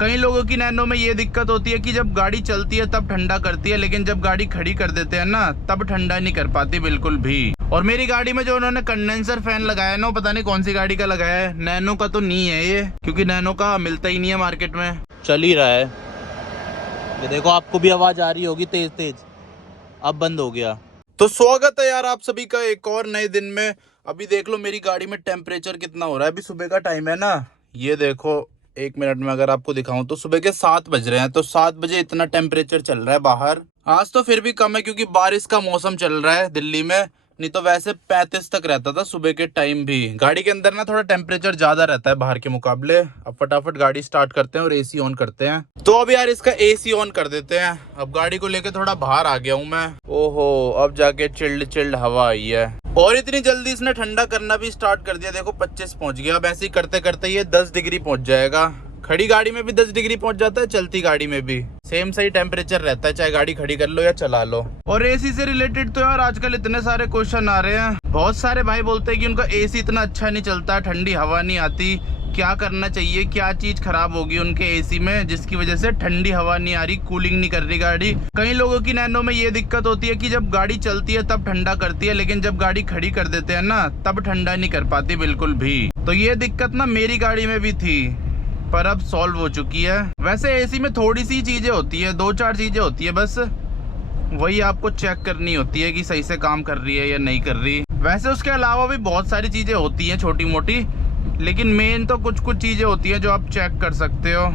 कई लोगों की नैनो में ये दिक्कत होती है कि जब गाड़ी चलती है तब ठंडा करती है, लेकिन जब गाड़ी खड़ी कर देते हैं ना तब ठंडा नहीं कर पाती बिल्कुल भी। और मेरी गाड़ी में जो उन्होंने कंडेंसर फैन लगाया है ना, पता नहीं कौन सी गाड़ी का लगाया है, नैनो का तो नहीं है ये, क्योंकि नैनो का मिलता ही नहीं है मार्केट में। चल ही रहा है ये, देखो आपको भी आवाज आ रही होगी तेज तेज, अब बंद हो गया। तो स्वागत है यार आप सभी का एक और नए दिन में। अभी देख लो मेरी गाड़ी में टेम्परेचर कितना हो रहा है। अभी सुबह का टाइम है ना, ये देखो 1 मिनट में अगर आपको दिखाऊं तो सुबह के 7 बज रहे हैं। तो 7 बजे इतना टेम्परेचर चल रहा है बाहर। आज तो फिर भी कम है क्योंकि बारिश का मौसम चल रहा है दिल्ली में, नहीं तो वैसे 35 तक रहता था सुबह के टाइम भी। गाड़ी के अंदर ना थोड़ा टेम्परेचर ज्यादा रहता है बाहर के मुकाबले। अब फटाफट गाड़ी स्टार्ट करते हैं और एसी ऑन करते हैं। तो अब यार इसका एसी ऑन कर देते हैं। अब गाड़ी को लेके थोड़ा बाहर आ गया हूँ मैं। ओहो, अब जाके चिल्ड हवा आई है। और इतनी जल्दी इसने ठंडा करना भी स्टार्ट कर दिया। देखो 25 पहुंच गया। अब ऐसे ही करते करते ये 10 डिग्री पहुंच जाएगा। खड़ी गाड़ी में भी 10 डिग्री पहुंच जाता है, चलती गाड़ी में भी सेम सही टेम्परेचर रहता है, चाहे गाड़ी खड़ी कर लो या चला लो। और एसी से रिलेटेड तो यार आजकल इतने सारे क्वेश्चन आ रहे हैं। बहुत सारे भाई बोलते हैं कि उनका एसी इतना अच्छा नहीं चलता, ठंडी हवा नहीं आती, क्या करना चाहिए, क्या चीज खराब होगी उनके एसी में जिसकी वजह से ठंडी हवा नहीं आ रही, कूलिंग नहीं कर रही गाड़ी। कई लोगों की नैनो में ये दिक्कत होती है कि जब गाड़ी चलती है तब ठंडा करती है, लेकिन जब गाड़ी खड़ी कर देते हैं ना तब ठंडा नहीं कर पाती बिल्कुल भी। तो ये दिक्कत ना मेरी गाड़ी में भी थी, पर अब सॉल्व हो चुकी है। वैसे एसी में थोड़ी सी चीजें होती है, 2-4 चीजें होती है बस, वही आपको चेक करनी होती है कि सही से काम कर रही है या नहीं कर रही। वैसे उसके अलावा भी बहुत सारी चीजें होती हैं छोटी मोटी, लेकिन मेन तो कुछ कुछ चीजें होती हैं जो आप चेक कर सकते हो।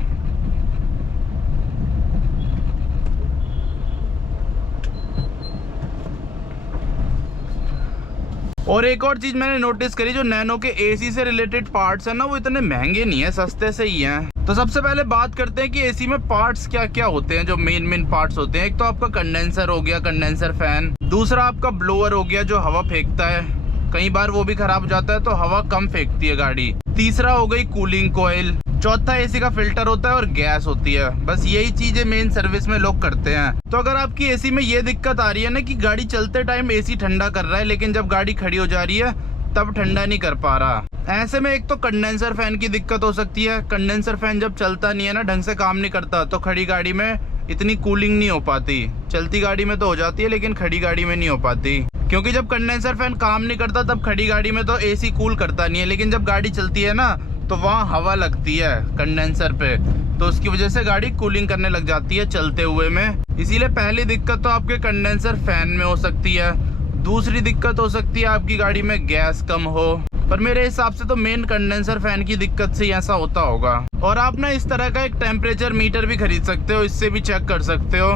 और एक और चीज मैंने नोटिस करी, जो नैनो के एसी से रिलेटेड पार्ट्स है ना वो इतने महंगे नहीं है, सस्ते से ही हैं। तो सबसे पहले बात करते हैं कि एसी में पार्ट्स क्या क्या होते हैं, जो मेन पार्ट्स होते हैं। एक तो आपका कंडेंसर हो गया, कंडेंसर फैन। दूसरा आपका ब्लोअर हो गया जो हवा फेंकता है, कई बार वो भी खराब हो जाता है तो हवा कम फेंकती है गाड़ी। तीसरा हो गई कूलिंग कॉइल। चौथा एसी का फिल्टर होता है और गैस होती है। बस यही चीजें मेन सर्विस में लोग करते हैं। तो अगर आपकी एसी में ये दिक्कत आ रही है ना कि गाड़ी चलते टाइम एसी ठंडा कर रहा है, लेकिन जब गाड़ी खड़ी हो जा रही है तब ठंडा नहीं कर पा रहा, ऐसे में एक तो कंडेंसर फैन की दिक्कत हो सकती है। कंडेंसर फैन जब चलता नहीं है ना, ढंग से काम नहीं करता, तो खड़ी गाड़ी में इतनी कूलिंग नहीं हो पाती। चलती गाड़ी में तो हो जाती है लेकिन खड़ी गाड़ी में नहीं हो पाती, क्योंकि जब कंडेंसर फैन काम नहीं करता तब खड़ी गाड़ी में तो एसी कूल करता नहीं है, लेकिन जब गाड़ी चलती है ना तो वहाँ हवा लगती है कंडेंसर पे, तो उसकी वजह से गाड़ी कूलिंग करने लग जाती है चलते हुए में। इसीलिए पहली दिक्कत तो आपके कंडेंसर फैन में हो सकती है। दूसरी दिक्कत हो सकती है आपकी गाड़ी में गैस कम हो, पर मेरे हिसाब से तो मेन कंडेंसर फैन की दिक्कत से ऐसा होता होगा। और आप ना इस तरह का एक टेम्परेचर मीटर भी खरीद सकते हो, इससे भी चेक कर सकते हो।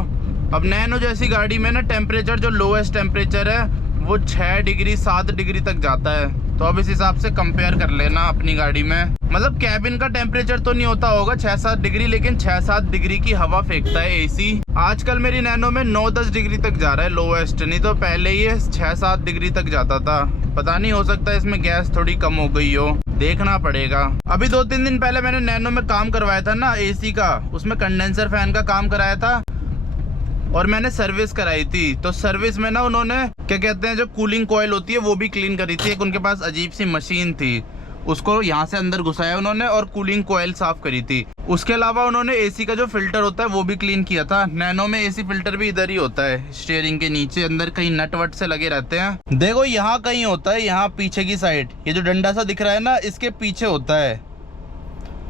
अब नैनो जैसी गाड़ी में ना टेम्परेचर जो लोएस्ट टेम्परेचर है वो 6 डिग्री 7 डिग्री तक जाता है। तो अब इस हिसाब से कंपेयर कर लेना अपनी गाड़ी में। मतलब कैबिन का टेम्परेचर तो नहीं होता होगा 6-7 डिग्री, लेकिन 6-7 डिग्री की हवा फेंकता है एसी। आजकल मेरी नैनो में 9-10 डिग्री तक जा रहा है लोएस्ट, नहीं तो पहले ये 6-7 डिग्री तक जाता था। पता नहीं, हो सकता है इसमें गैस थोड़ी कम हो गई हो, देखना पड़ेगा। अभी 2-3 दिन पहले मैंने नैनो में काम करवाया था ना एसी का, उसमें कंडेंसर फैन का काम कराया था और मैंने सर्विस कराई थी। तो सर्विस में ना उन्होंने क्या कहते हैं, जो कूलिंग कॉइल होती है वो भी क्लीन करी थी। एक उनके पास अजीब सी मशीन थी, उसको यहाँ से अंदर घुसाया उन्होंने और कूलिंग कॉइल साफ करी थी। उसके अलावा उन्होंने एसी का जो फिल्टर होता है वो भी क्लीन किया था। नैनो में एसी फिल्टर भी इधर ही होता है, स्टीयरिंग के नीचे अंदर कहीं नट वट से लगे रहते हैं। देखो यहाँ कहीं होता है, यहाँ पीछे की साइड, ये जो डंडा सा दिख रहा है ना इसके पीछे होता है,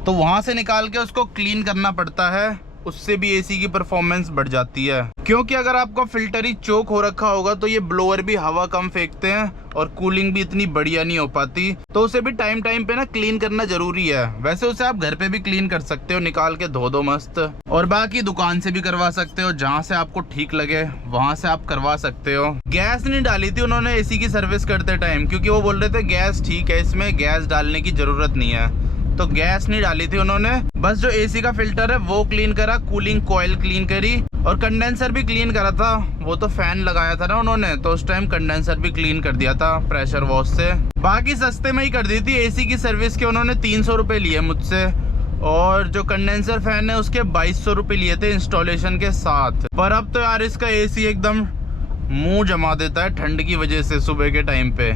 तो वहां से निकाल के उसको क्लीन करना पड़ता है। उससे भी एसी की परफॉर्मेंस बढ़ जाती है, क्योंकि अगर आपका फिल्टर ही चोक हो रखा होगा तो ये ब्लोअर भी हवा कम फेंकते हैं और कूलिंग भी इतनी बढ़िया नहीं हो पाती। तो उसे भी टाइम टाइम पे ना क्लीन करना जरूरी है। वैसे उसे आप घर पे भी क्लीन कर सकते हो, निकाल के धो दो मस्त। और बाकी दुकान से भी करवा सकते हो, जहाँ से आपको ठीक लगे वहां से आप करवा सकते हो। गैस नहीं डाली थी उन्होंने एसी की सर्विस करते टाइम, क्योंकि वो बोल रहे थे गैस ठीक है, इसमें गैस डालने की जरूरत नहीं है, तो गैस नहीं डाली थी उन्होंने। बस जो एसी का फिल्टर है वो क्लीन करा, कूलिंग कॉइल क्लीन करी और कंडेंसर भी क्लीन करा था। वो तो फैन लगाया था ना उन्होंने, तो उस टाइम कंडेंसर भी क्लीन कर दिया था प्रेशर वॉश से। बाकी सस्ते में ही कर दी थी। एसी की सर्विस के उन्होंने 300 रुपए लिए मुझसे, और जो कंडेंसर फैन है उसके 2200 रुपए लिए थे इंस्टॉलेशन के साथ। पर अब तो यार इसका एसी एकदम मुंह जमा देता है ठंड की वजह से सुबह के टाइम पे।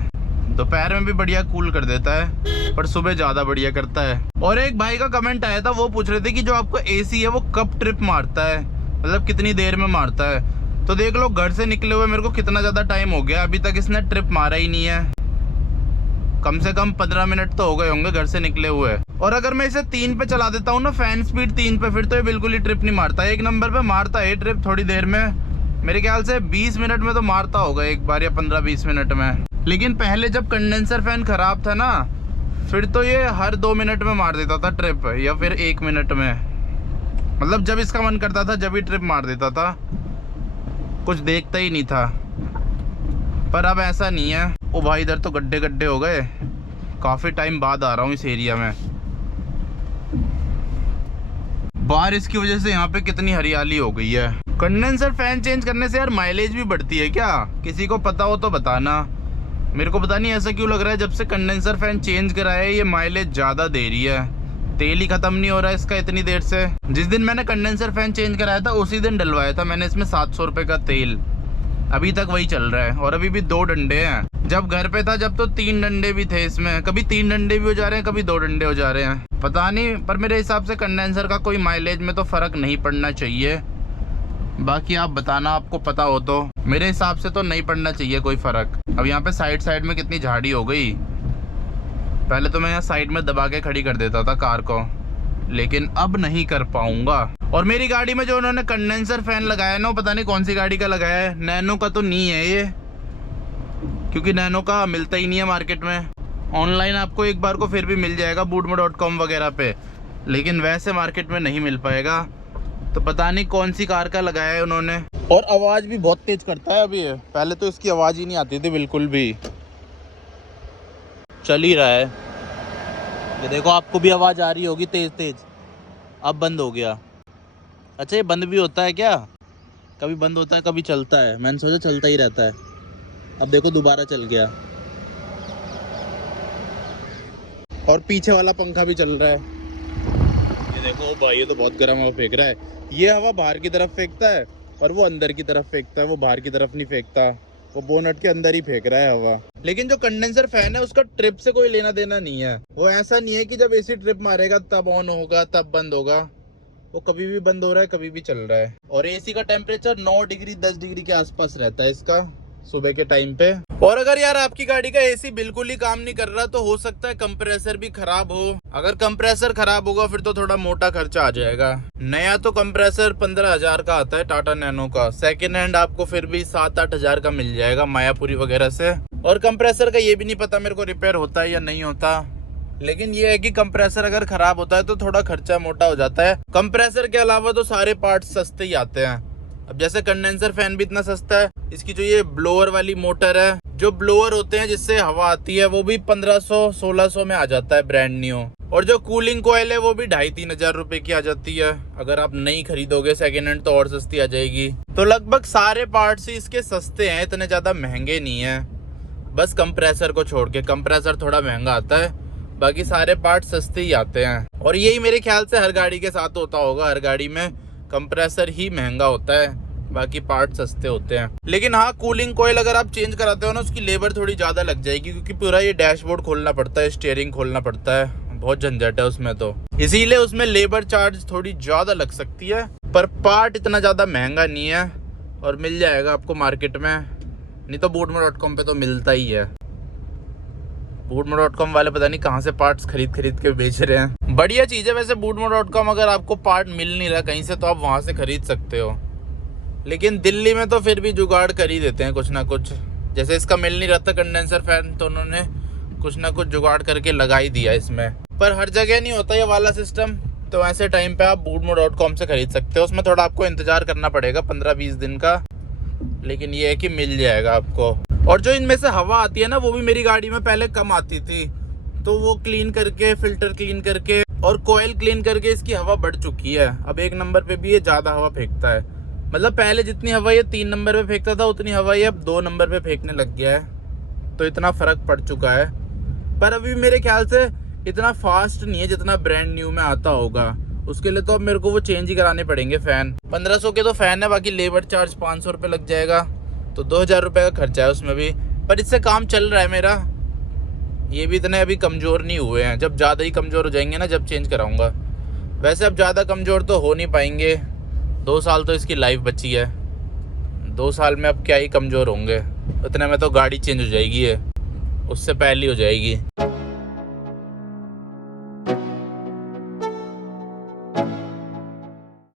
दोपहर में भी बढ़िया कूल कर देता है, पर सुबह ज़्यादा बढ़िया करता है। और एक भाई का कमेंट आया था, वो पूछ रहे थे कि जो आपको एसी है वो कब ट्रिप मारता है, मतलब कितनी देर में मारता है। तो देख लो, घर से निकले हुए मेरे को कितना ज़्यादा टाइम हो गया, अभी तक इसने ट्रिप मारा ही नहीं है। कम से कम 15 मिनट तो हो गए होंगे घर से निकले हुए। और अगर मैं इसे 3 पे चला देता हूँ ना, फैन स्पीड 3 पे, फिर तो ये बिल्कुल ही ट्रिप नहीं मारता। 1 नंबर पे मारता है ट्रिप थोड़ी देर में, मेरे ख्याल से 20 मिनट में तो मारता होगा एक बार, या 15-20 मिनट में। लेकिन पहले जब कंडेंसर फैन खराब था ना, फिर तो ये हर 2 मिनट में मार देता था ट्रिप, या फिर 1 मिनट में। मतलब जब इसका मन करता था जब ही ट्रिप मार देता था, कुछ देखता ही नहीं था। पर अब ऐसा नहीं है। ओ भाई, इधर तो गड्ढे गड्ढे हो गए, काफ़ी टाइम बाद आ रहा हूँ इस एरिया में। बारिश की वजह से यहाँ पे कितनी हरियाली हो गई है। कंडेंसर फैन चेंज करने से यार माइलेज भी बढ़ती है क्या? किसी को पता हो तो बताना। मेरे को पता नहीं ऐसा क्यों लग रहा है, जब से कंडेंसर फैन चेंज करा है ये माइलेज ज़्यादा दे रही है। तेल ही ख़त्म नहीं हो रहा है इसका इतनी देर से। जिस दिन मैंने कंडेंसर फैन चेंज कराया था उसी दिन डलवाया था मैंने इसमें 700 रुपये का तेल, अभी तक वही चल रहा है। और अभी भी 2 डंडे हैं। जब घर पे था जब तो 3 डंडे भी थे इसमें, कभी 3 डंडे भी हो जा रहे हैं, कभी 2 डंडे हो जा रहे हैं, पता नहीं। पर मेरे हिसाब से कंडेंसर का कोई माइलेज में तो फ़र्क नहीं पड़ना चाहिए। बाकी आप बताना, आपको पता हो तो। मेरे हिसाब से तो नहीं पड़ना चाहिए कोई फ़र्क। अब यहाँ पे साइड में कितनी झाड़ी हो गई। पहले तो मैं यहाँ साइड में दबा के खड़ी कर देता था कार को, लेकिन अब नहीं कर पाऊंगा। और मेरी गाड़ी में जो उन्होंने कंडेंसर फैन लगाया ना, पता नहीं कौन सी गाड़ी का लगाया है, नैनो का तो नहीं है ये, क्योंकि नैनो का मिलता ही नहीं है मार्केट में। ऑनलाइन आपको एक बार को फिर भी मिल जाएगा bootmo.com वगैरह पे, लेकिन वैसे मार्केट में नहीं मिल पाएगा। तो पता नहीं कौन सी कार का लगाया है उन्होंने। और आवाज़ भी बहुत तेज करता है अभी, पहले तो इसकी आवाज़ ही नहीं आती थी बिल्कुल भी। चल ही रहा है ये, देखो आपको भी आवाज़ आ रही होगी तेज तेज। अब बंद हो गया। अच्छा, ये बंद भी होता है क्या? कभी बंद होता है कभी चलता है, मैंने सोचा चलता ही रहता है। अब देखो दोबारा चल गया। और पीछे वाला पंखा भी चल रहा है, ये देखो भाई, ये तो बहुत गर्म हवा फेंक रहा है। ये हवा बाहर की तरफ फेंकता है और वो अंदर की तरफ फेंकता है, वो बाहर की तरफ नहीं फेंकता, वो बोनट के अंदर ही फेंक रहा है हवा। लेकिन जो कंडेंसर फैन है उसका ट्रिप से कोई लेना देना नहीं है। वो ऐसा नहीं है कि जब एसी ट्रिप मारेगा तब ऑन होगा तब बंद होगा, वो कभी भी बंद हो रहा है कभी भी चल रहा है। और एसी का टेम्परेचर 9 डिग्री 10 डिग्री के आसपास रहता है इसका सुबह के टाइम पे। और अगर यार आपकी गाड़ी का एसी बिल्कुल ही काम नहीं कर रहा तो हो सकता है कंप्रेसर भी खराब हो। अगर कंप्रेसर खराब होगा फिर तो थोड़ा मोटा खर्चा आ जाएगा। नया तो कंप्रेसर 15,000 का आता है टाटा नैनो का, सेकेंड हैंड आपको फिर भी 7-8 हज़ार का मिल जाएगा मायापुरी वगैरह से। और कंप्रेसर का ये भी नहीं पता मेरे को रिपेयर होता है या नहीं होता, लेकिन ये है कि कंप्रेसर अगर खराब होता है तो थोड़ा खर्चा मोटा हो जाता है। कंप्रेसर के अलावा तो सारे पार्ट्स सस्ते ही आते हैं। अब जैसे कंडेंसर फैन भी इतना सस्ता है, इसकी जो ये ब्लोअर वाली मोटर है, जो ब्लोअर होते हैं जिससे हवा आती है, वो भी 1500-1600 में आ जाता है ब्रांड न्यू। और जो कूलिंग कोयल है वो भी 2,500-3 हज़ार रुपए की आ जाती है। अगर आप नहीं खरीदोगे सेकेंड हैंड तो और सस्ती आ जाएगी। तो लगभग सारे पार्ट्स ही इसके सस्ते हैं, इतने ज़्यादा महंगे नहीं है। बस कंप्रेसर को छोड़ के, कंप्रेसर थोड़ा महंगा आता है, बाकी सारे पार्ट सस्ते ही आते हैं। और यही मेरे ख्याल से हर गाड़ी के साथ होता होगा, हर गाड़ी में कंप्रेसर ही महंगा होता है, बाकी पार्ट सस्ते होते हैं। लेकिन हाँ, कूलिंग कोयल अगर आप चेंज कराते हो ना, उसकी लेबर थोड़ी ज़्यादा लग जाएगी, क्योंकि पूरा ये डैशबोर्ड खोलना पड़ता है, स्टीयरिंग खोलना पड़ता है, बहुत झंझट है उसमें, तो इसीलिए उसमें लेबर चार्ज थोड़ी ज़्यादा लग सकती है। पर पार्ट इतना ज़्यादा महंगा नहीं है और मिल जाएगा आपको मार्केट में, नहीं तो bootmo.com पे तो मिलता ही है। bootmo.com वाले पता नहीं कहाँ से पार्ट्स खरीद के बेच रहे हैं। बढ़िया चीज़ है वैसे bootmo.com, अगर आपको पार्ट मिल नहीं रहा कहीं से तो आप वहाँ से खरीद सकते हो। लेकिन दिल्ली में तो फिर भी जुगाड़ कर ही देते हैं कुछ ना कुछ। जैसे इसका मिल नहीं रहा था कंडेंसर फैन, तो उन्होंने कुछ ना कुछ जुगाड़ करके लगा ही दिया इसमें। पर हर जगह नहीं होता ये वाला सिस्टम, तो ऐसे टाइम पे आप bootmo.com से खरीद सकते हो। उसमें थोड़ा आपको इंतज़ार करना पड़ेगा 15-20 दिन का, लेकिन ये है कि मिल जाएगा आपको। और जो इनमें से हवा आती है ना, वो भी मेरी गाड़ी में पहले कम आती थी, तो वो क्लीन करके, फिल्टर क्लीन करके और कोयल क्लीन करके इसकी हवा बढ़ चुकी है। अब 1 नंबर पे भी ये ज़्यादा हवा फेंकता है। मतलब पहले जितनी हवा ये 3 नंबर पे फेंकता था, उतनी हवा ये अब 2 नंबर पे फेंकने लग गया है। तो इतना फ़र्क पड़ चुका है। पर अभी मेरे ख्याल से इतना फास्ट नहीं है जितना ब्रांड न्यू में आता होगा। उसके लिए तो अब मेरे को वो चेंज ही कराने पड़ेंगे फ़ैन। 1500 के तो फ़ैन है, बाकी लेबर चार्ज 500 रुपये लग जाएगा, तो 2,000 रुपये का खर्चा है उसमें भी। पर इससे काम चल रहा है मेरा, ये भी इतने अभी कमज़ोर नहीं हुए हैं, जब ज़्यादा ही कमज़ोर हो जाएंगे ना जब चेंज कराऊंगा। वैसे अब ज़्यादा कमज़ोर तो हो नहीं पाएंगे, 2 साल तो इसकी लाइफ बची है, 2 साल में अब क्या ही कमज़ोर होंगे, इतने में तो गाड़ी चेंज हो जाएगी है, उससे पहले ही हो जाएगी।